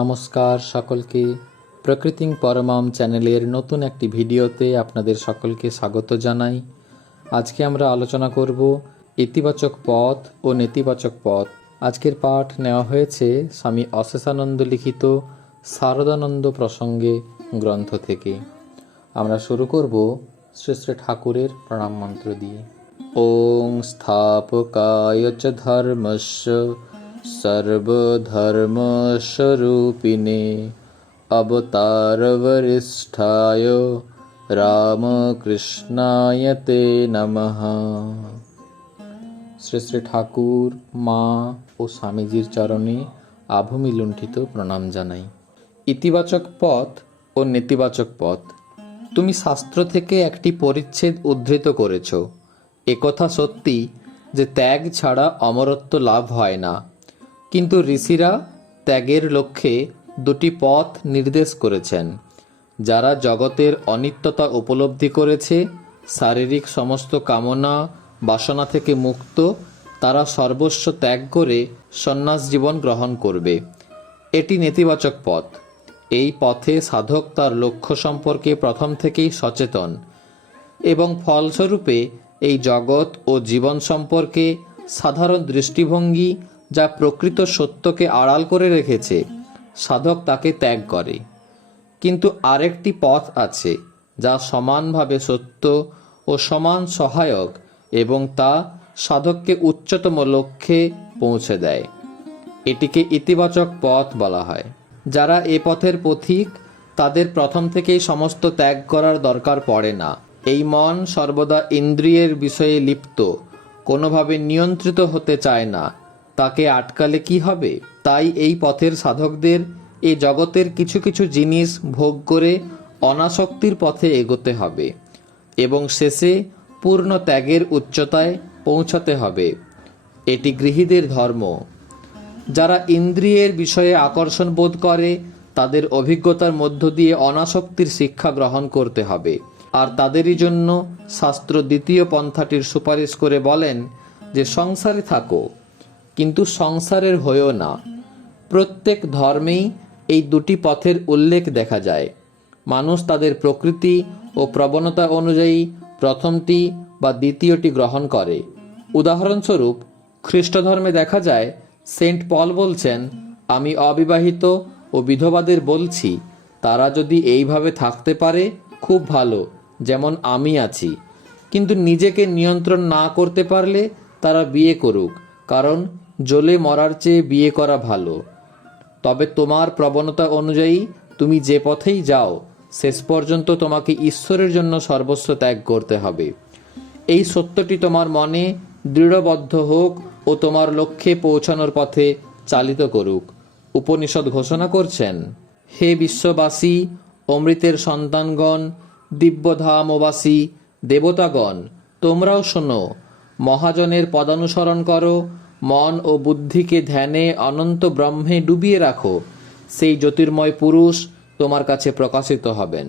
নমস্কার সকলকে। প্রকৃতিং পরমাম চ্যানেলের নতুন একটি ভিডিওতে আপনাদের সকলকে স্বাগত জানাই। আজকে আমরা আলোচনা করব ইতিবাচক পথ ও নেতিবাচক পথ। আজকের পাঠ নেওয়া হয়েছে স্বামী অশেষানন্দ লিখিত শারদানন্দ প্রসঙ্গে গ্রন্থ থেকে। আমরা শুরু করব শ্রী শ্রী ঠাকুরের প্রণাম মন্ত্র দিয়ে। ওং স্থাপকায় ধর্মস্য সর্বধর্মস্বরূপিণে অবতারবরিষ্ঠায় রামকৃষ্ণায় তে নমঃ শ্রী শ্রী ঠাকুর মা ও স্বামীজির চরণে আভূমি লুণ্ঠিত প্রণাম জানাই। ইতিবাচক পথ ও নেতিবাচক পথ, তুমি শাস্ত্র থেকে একটি পরিচ্ছেদ উদ্ধৃত করেছ। একথা সত্যি যে ত্যাগ ছাড়া অমরত্ব লাভ হয় না। কিন্তু ঋষিরা ত্যাগের লক্ষ্যে দুটি পথ নির্দেশ করেছেন। যারা জগতের অনিত্যতা উপলব্ধি করেছে, শারীরিক সমস্ত কামনা, বাসনা থেকে মুক্ত, তারা সর্বস্ব ত্যাগ করে সন্ন্যাস জীবন গ্রহণ করবে। এটি নেতিবাচক পথ। এই পথে সাধক তার লক্ষ্য সম্পর্কে প্রথম থেকেই সচেতন এবং ফলস্বরূপে এই জগৎ ও জীবন সম্পর্কে সাধারণ দৃষ্টিভঙ্গি যা প্রকৃত সত্যকে আড়াল করে রেখেছে, সাধক তাকে ত্যাগ করে। কিন্তু আরেকটি পথ আছে, যা সমানভাবে সত্য ও সমান সহায়ক এবং তা সাধককে উচ্চতম লক্ষ্যে পৌঁছে দেয়। এটিকে ইতিবাচক পথ বলা হয়। যারা এ পথের পথিক, তাদের প্রথম থেকেই সমস্ত ত্যাগ করার দরকার পড়ে না। এই মন সর্বদা ইন্দ্রিয়ের বিষয়ে লিপ্ত, কোনোভাবে নিয়ন্ত্রিত হতে চায় না। তাকে আটকালে কি হবে? তাই এই পথের সাধকদের এ জগতের কিছু কিছু জিনিস ভোগ করে অনাসক্তির পথে এগোতে হবে এবং শেষে পূর্ণ ত্যাগের উচ্চতায় পৌঁছাতে হবে। এটি গৃহীদের ধর্ম। যারা ইন্দ্রিয়ের বিষয়ে আকর্ষণ বোধ করে, তাদের অভিজ্ঞতার মধ্য দিয়ে অনাসক্তির শিক্ষা গ্রহণ করতে হবে। আর তাদেরই জন্য শাস্ত্র দ্বিতীয় পন্থাটির সুপারিশ করে বলেন যে, সংসারে থাকো। কিন্তু সংসারের হয়েও না। প্রত্যেক ধর্মেই এই দুটি পথের উল্লেখ দেখা যায়। মানুষ তাদের প্রকৃতি ও প্রবণতা অনুযায়ী প্রথমটি বা দ্বিতীয়টি গ্রহণ করে। উদাহরণস্বরূপ খ্রিস্ট ধর্মে দেখা যায়, সেন্ট পল বলছেন, আমি অবিবাহিত ও বিধবাদের বলছি, তারা যদি এইভাবে থাকতে পারে, খুব ভালো, যেমন আমি আছি। কিন্তু নিজেকে নিয়ন্ত্রণ না করতে পারলে তারা বিয়ে করুক, কারণ জ্বলে মরার চেয়ে বিয়ে করা ভালো। তবে তোমার প্রবণতা অনুযায়ী তুমি যে পথেই যাও, শেষ পর্যন্ত তোমাকে ঈশ্বরের জন্য সর্বস্ব ত্যাগ করতে হবে। এই সত্যটি তোমার মনে দৃঢ়বদ্ধ হোক ও তোমার লক্ষ্যে পৌঁছানোর পথে চালিত করুক। উপনিষদ ঘোষণা করছেন, হে বিশ্ববাসী, অমৃতের সন্তানগণ, দিব্যধামবাসী, দেবতাগণ, তোমরাও শোনো, মহাজনের পদানুসরণ করো মন ও বুদ্ধিকে ধ্যানে অনন্ত ব্রহ্মে ডুবিয়ে রাখো। সেই জ্যোতির্ময় পুরুষ তোমার কাছে প্রকাশিত হবেন।